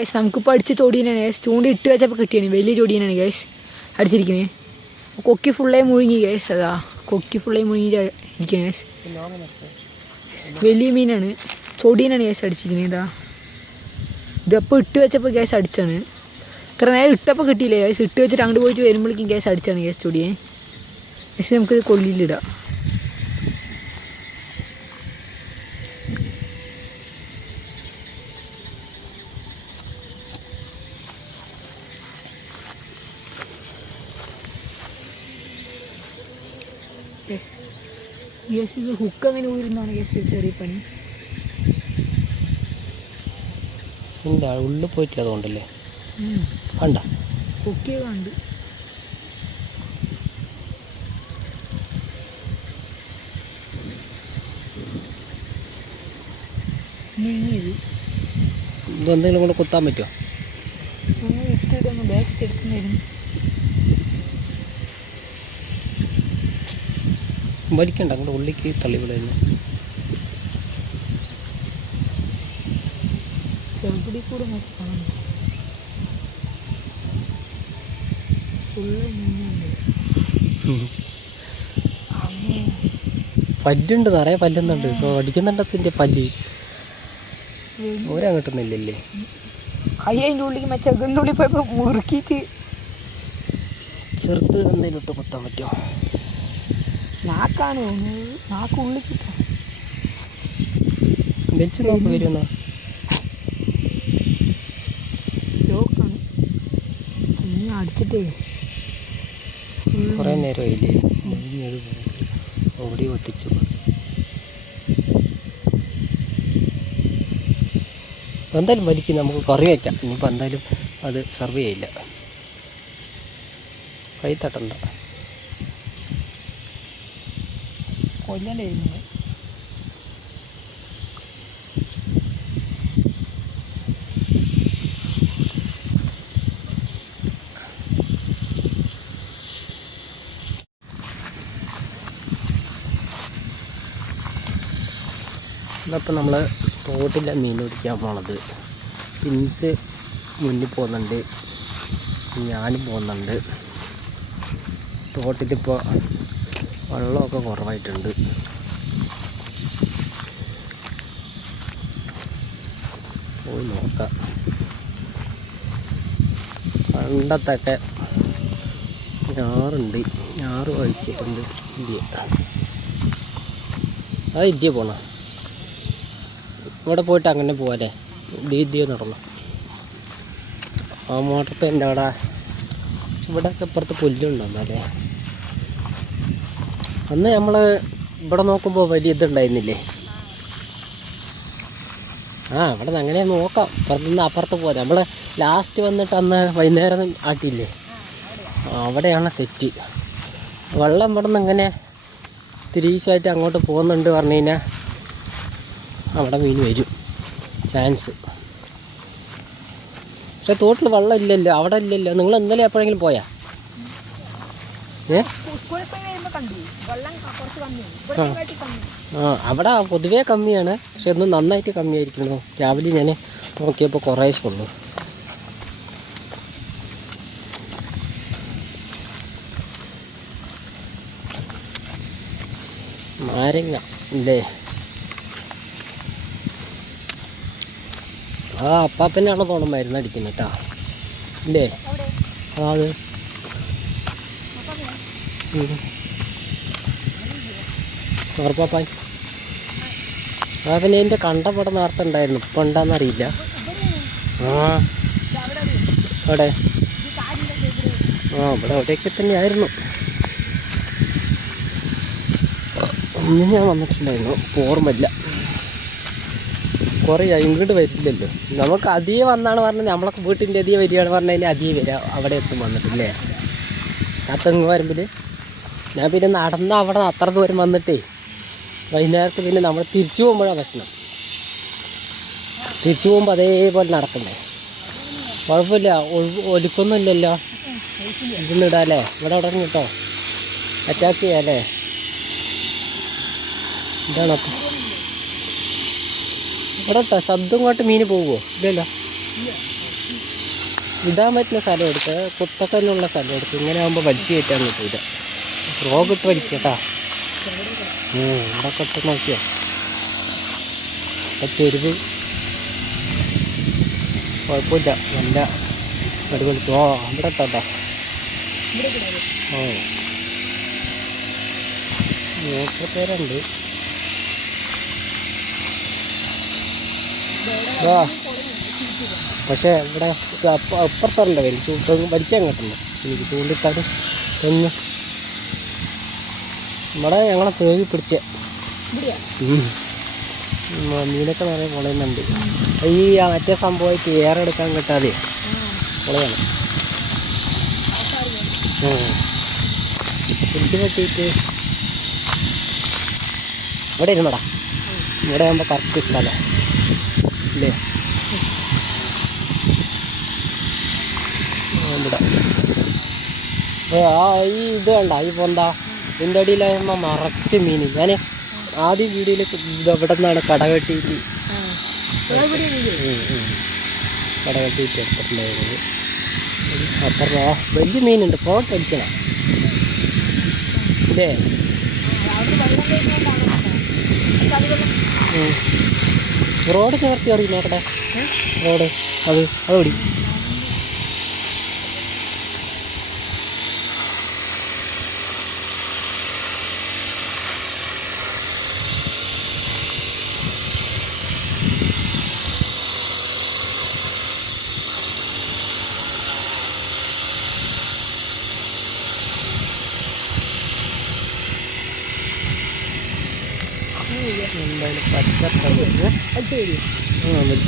Guys നമുക്കിപ്പോൾ അടിച്ച ചോടീനാണ് guys. ചൂണ്ടി ഇട്ട് വെച്ചപ്പോൾ കിട്ടിയാണ്. വലിയ ചോടീനാണ് ഗൈസ് അടിച്ചിരിക്കുന്നത്. കൊക്കി ഫുള്ളേ മുഴുങ്ങി ഗൈസ്. അതാ കൊക്കി ഫുള്ളേ മുഴുങ്ങി ഇരിക്കുന്നത് ഗൈസ്. വലിയ മീനാണ്, ചോടീനാണ് ഗൈസ് അടിച്ചിരിക്കുന്നത്. ഇതാ ഇതപ്പോൾ ഇട്ട് വെച്ചപ്പോൾ ഗ്യാസ് അടിച്ചാണ്. ഇത്ര നേരം ഇട്ടപ്പോൾ കിട്ടിയില്ലേ ഗ്യാസ്. ഇട്ട് വെച്ചിട്ട് അങ്ങോട്ട് പോയിട്ട് വരുമ്പോഴേക്കും ഗ്യാസ് അടിച്ചാണ് ഗ്യാസ് ചൊടിയെ. പക്ഷേ നമുക്കിത് കൊള്ളിയിലിടാം. ഗ്യാസ് ഇത് ഹുക്ക് അങ്ങനെ ഊരുന്നതാണ് ഗ്യാസ് ചെറിയ പണി. എന്താ ഉള്ളിൽ പോയിട്ടില്ല അതുകൊണ്ടല്ലേ കണ്ട ഹുക്ക് കണ്ട്. ഇതെന്തെങ്കിലും കൂടെ കുത്താൻ പറ്റുമോ? ഇട്ടിട്ടൊന്ന് ബാക്ക് എടുക്കുന്നതായിരുന്നു. വലിക്കണ്ട, അങ്ങോട്ട് ഉള്ളിക്ക് തള്ളിവിടുന്നു. ചെറുപടി കൂടെ നോക്കണം. പല്ലുണ്ട്, നിറയെ പല്ലുന്നുണ്ട്. ഇപ്പോൾ അടിക്കുന്നുണ്ടത്തിൻ്റെ പല്ല് ഓരങ്ങോട്ടൊന്നുമില്ലല്ലേ. കൈ അതിൻ്റെ ഉള്ളിൽ ചെറുതിൻ്റെ ഉള്ളിൽ പോയപ്പോൾ മുറുക്കിയിട്ട് ചെറുത്ത് എന്തെങ്കിലും ഇട്ട് കുത്താൻ പറ്റുമോ? നാക്കാണ്, നാക്ക് ഉള്ളിൽ കിട്ടാം. വെച്ച് നോക്ക് വരുമെന്നോ. ലോക്കാണ് അടിച്ചിട്ടേ കുറേ നേരമായില്ലേ ഓടി ഒത്തിച്ചു. എന്തായാലും വലിക്കും, നമുക്ക് കറി വയ്ക്കാം. ഇനിയിപ്പോൾ എന്തായാലും അത് സെർവ് ചെയ്യില്ല. കൈ തട്ടണ്ട. കൊല്ലണ്ടായിരുന്നു. ഇതപ്പോൾ നമ്മൾ തോട്ടിലെ മീൻ പിടിക്കാൻ പോണത്. പിൻസ് മുന്നിൽ പോകുന്നുണ്ട്, ഞാനും പോകുന്നുണ്ട്. തോട്ടിലിപ്പോൾ വെള്ളമൊക്കെ കുറവായിട്ടുണ്ട്. പോയി നോക്കാം. പണ്ടത്തൊക്കെ ഞാറുണ്ട്, ഞാറ് കഴിച്ചിട്ടുണ്ട്. ഇന്ത്യ അത് ഇന്ത്യ പോണ ഇവിടെ പോയിട്ട് അങ്ങനെ പോകാല്ലേ. ഇന്ത്യ നടന്നു ആ മോട്ടർ എൻ്റെ അവിടെ. ഇവിടെയൊക്കെ ഇപ്പുറത്ത് പുല്ലുണ്ടോന്നല്ലേ. അന്ന് നമ്മൾ ഇവിടെ നോക്കുമ്പോൾ വലിയ ഇതുണ്ടായിരുന്നില്ലേ. ഇവിടെ നിന്ന് അങ്ങനെ നോക്കാം. ഇപ്പുറത്തുനിന്ന് അപ്പുറത്ത് പോകാം. നമ്മൾ ലാസ്റ്റ് വന്നിട്ട് അന്ന് വൈകുന്നേരം ആട്ടിയില്ലേ, അവിടെയാണ് സെറ്റ്. വെള്ളം ഇവിടെ നിന്ന് ഇങ്ങനെ തിരിച്ചായിട്ട് അങ്ങോട്ട് പോകുന്നുണ്ട് പറഞ്ഞു കഴിഞ്ഞാൽ അവിടെ മീൻ വരും ചാൻസ്. പക്ഷെ തോട്ടിൽ വെള്ളം ഇല്ലല്ലോ, അവിടെ ഇല്ലല്ലോ. നിങ്ങൾ ഇന്നലെ എപ്പോഴെങ്കിലും പോയാ? അവിടെ പൊതുവേ കമ്മിയാണ്, പക്ഷെ ഇന്ന് നന്നായിട്ട് കമ്മിയായിരിക്കുന്നു. രാവിലെ ഞാൻ നോക്കിയപ്പോൾ കുറേശ്ശേ ഉള്ളൂ. നാരങ്ങ ഇല്ലേ, അപ്പാപ്പനാണോ തോന്നും മരുന്നടിക്കുന്നത് കേട്ടോ ഇല്ലേ. അത് പാപ്പാൻ പിന്നെ എൻ്റെ കണ്ടപടം നേരത്തെ ഉണ്ടായിരുന്നു, ഇപ്പം ഉണ്ടാന്നറിയില്ല. അവിടെ ഇവിടെ അവിടെയൊക്കെ തന്നെയായിരുന്നു. ഒന്ന് ഞാൻ വന്നിട്ടുണ്ടായിരുന്നു, ഓർമ്മയില്ല. കുറേ ഇങ്ങോട്ട് വരില്ലല്ലോ. നമുക്ക് അധികം വന്നാണ് പറഞ്ഞാൽ നമ്മളൊക്കെ വീട്ടിൻ്റെ അധികം വരികയാണ് പറഞ്ഞു കഴിഞ്ഞാൽ അധികം വരിക അവിടെ എത്തും വന്നിട്ടില്ലേ. ആ തെങ്ങ് വരമ്പിൽ ഞാൻ പിന്നെ നടന്ന അവിടെ അത്ര ദൂരം വന്നിട്ടേ വൈകുന്നേരത്ത് പിന്നെ നമ്മൾ തിരിച്ചു പോകുമ്പോഴാണ് പ്രശ്നം. തിരിച്ചു പോകുമ്പോൾ അതേപോലെ നടക്കണ്ടേ. കുഴപ്പമില്ല, ഒലുക്കൊന്നും ഇല്ലല്ലോ. ഇതൊന്നും ഇടാല്ലേ, ഇവിടെ അവിടെ കിട്ടോ അറ്റാക്ക് ചെയ്യാല്ലേ. ഇതാണ് അപ്പം ഇവിടെ ശബ്ദം കൊണ്ട് മീൻ പോകുമോ? ഇല്ലല്ലോ. ഇടാൻ പറ്റുന്ന സ്ഥലം എടുത്ത് കുത്തക്കല്ലുള്ള സ്ഥലം എടുത്ത് ഇങ്ങനെ ആകുമ്പോൾ വലിച്ചു കയറ്റാൻ കിട്ടില്ല. റോഗിട്ട് വലിക്കുക കേട്ടോ. ഇവിടെ കൊട്ട് നോക്കിയോ ചെരുവ് കുഴപ്പമില്ല, നല്ല അടിപൊളി. ഇവിടെ ഇട്ടോ. മോട്ടർ പേരുണ്ട്. പക്ഷേ ഇവിടെ അപ്പുറത്തുണ്ട് വലിക്കാൻ കിട്ടുന്നു എനിക്ക് ചൂണ്ടിക്കാട് തെങ്ങ്. ഇവിടെ ഞങ്ങളെ തേങ്ങി പിടിച്ച മീനൊക്കെ നിറയെ പൊളയുന്നുണ്ട്. ഈ മറ്റേ സംഭവമായിട്ട് ഏറെടുക്കാൻ കിട്ടാതെ പൊളയാണ്. പിടിച്ച് കെട്ടിയിട്ട് ഇവിടെ ഇരുന്നടാ. ഇവിടെ ആകുമ്പോൾ കറക്റ്റ് സ്ഥലം ഇല്ലേ. ഇവിടെ ഈ ഇത് വേണ്ട ഈ പൊന്താ ഇതിൻ്റെ അടിയിലാകുമ്പോൾ നിറച്ച് മീൻ. ഞാൻ ആദ്യം വീഡിയോയിൽ ഇവിടെ നിന്നാണ് കട കെട്ടിയിട്ട് എടുത്തിട്ടുണ്ടായിരുന്നത്. അപ്പുറം വലിയ മീനുണ്ട്. പോട്ട് അടിക്കണം ഇല്ലേ. റോഡ് ചേർത്തി അറിയില്ല അവിടെ റോഡ് അതോടി എന്തായാലും പച്ചക്കറി വലിച്ചു